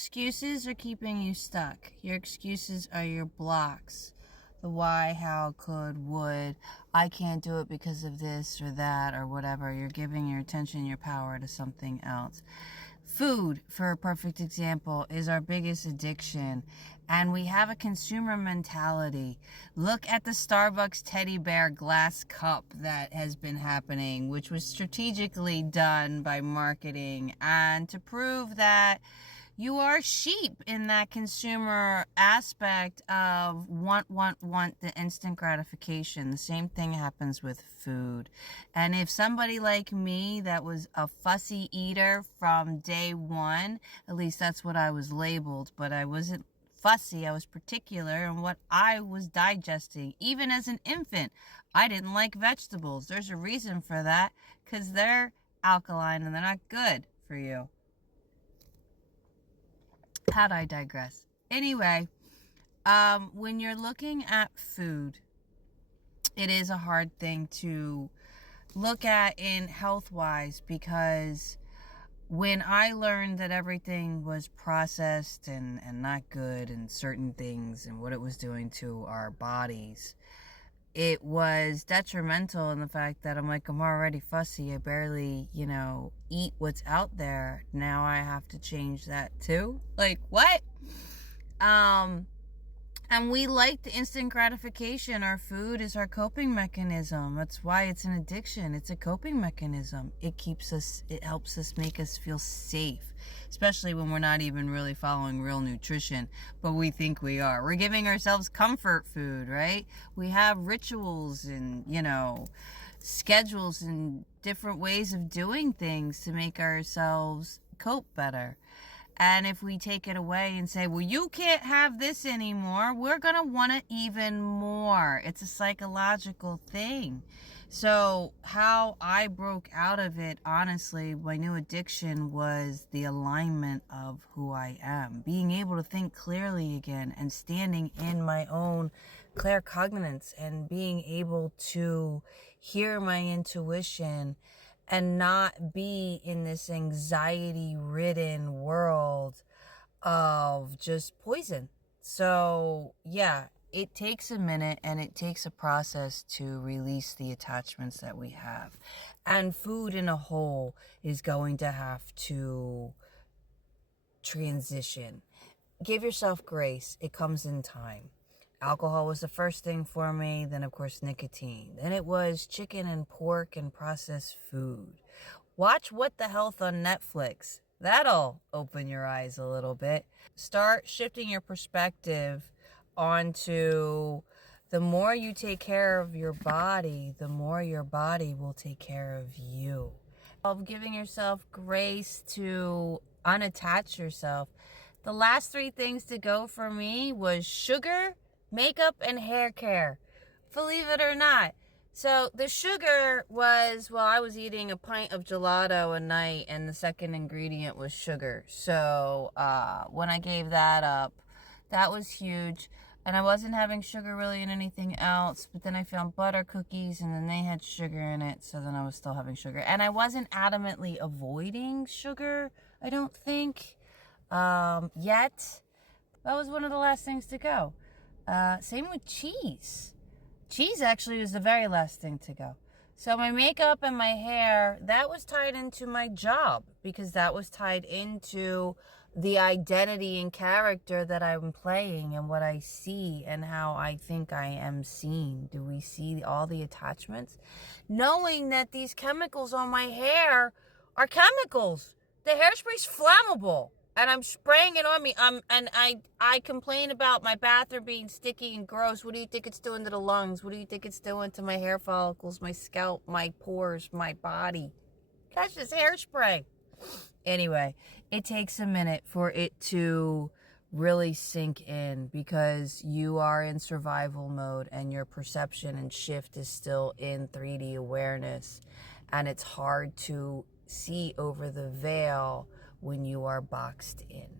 excuses are keeping you stuck. Your excuses are your blocks. The why, how, could, would, I can't do it because of this or that or whatever. You're giving your attention, your power to something else. Food, for a perfect example, is our biggest addiction. And we have a consumer mentality. Look at the Starbucks teddy bear glass cup that has been happening, which was strategically done by marketing. And to prove that you are sheep in that consumer aspect of want, the instant gratification. The same thing happens with food. And if somebody like me that was a fussy eater from day one, at least that's what I was labeled, but I wasn't fussy, I was particular in what I was digesting. Even as an infant, I didn't like vegetables. There's a reason for that, because they're alkaline and they're not good for you. How'd I digress? Anyway, when you're looking at food, it is a hard thing to look at in health-wise, because when I learned that everything was processed and not good and certain things and what it was doing to our bodies, it was detrimental in the fact that I'm already fussy. I barely, eat what's out there. Now I have to change that too. What? And we like the instant gratification. Our food is our coping mechanism. That's why it's an addiction. It's a coping mechanism. It helps us make us feel safe, especially when we're not even really following real nutrition, but we think we are. We're giving ourselves comfort food, right? We have rituals and, schedules and different ways of doing things to make ourselves cope better. And if we take it away and say, well, you can't have this anymore, we're going to want it even more. It's a psychological thing. So how I broke out of it, honestly, my new addiction was the alignment of who I am. Being able to think clearly again and standing in my own claircognizance and being able to hear my intuition and not be in this anxiety-ridden world of just poison. So, yeah, it takes a minute and it takes a process to release the attachments that we have. And food in a whole is going to have to transition. Give yourself grace. It comes in time. Alcohol was the first thing for me, then of course nicotine. Then it was chicken and pork and processed food. Watch What the Health on Netflix. That'll open your eyes a little bit. Start shifting your perspective onto the more you take care of your body, the more your body will take care of you. Of giving yourself grace to unattach yourself. The last 3 things to go for me was sugar, makeup, and hair care. Believe it or not. So the sugar was, I was eating a pint of gelato a night and the second ingredient was sugar. So when I gave that up, that was huge. And I wasn't having sugar really in anything else. But then I found butter cookies and then they had sugar in it. So then I was still having sugar. And I wasn't adamantly avoiding sugar, I don't think, yet. That was one of the last things to go. Same with cheese. Cheese actually was the very last thing to go. So my makeup and my hair, that was tied into my job because that was tied into the identity and character that I'm playing and what I see and how I think I am seen. Do we see all the attachments? Knowing that these chemicals on my hair are chemicals. The hairspray's flammable. And I'm spraying it on me. I complain about my bathroom being sticky and gross. What do you think it's doing to the lungs? What do you think it's doing to my hair follicles, my scalp, my pores, my body? That's just hairspray. Anyway, it takes a minute for it to really sink in because you are in survival mode and your perception and shift is still in 3D awareness. And it's hard to see over the veil when you are boxed in.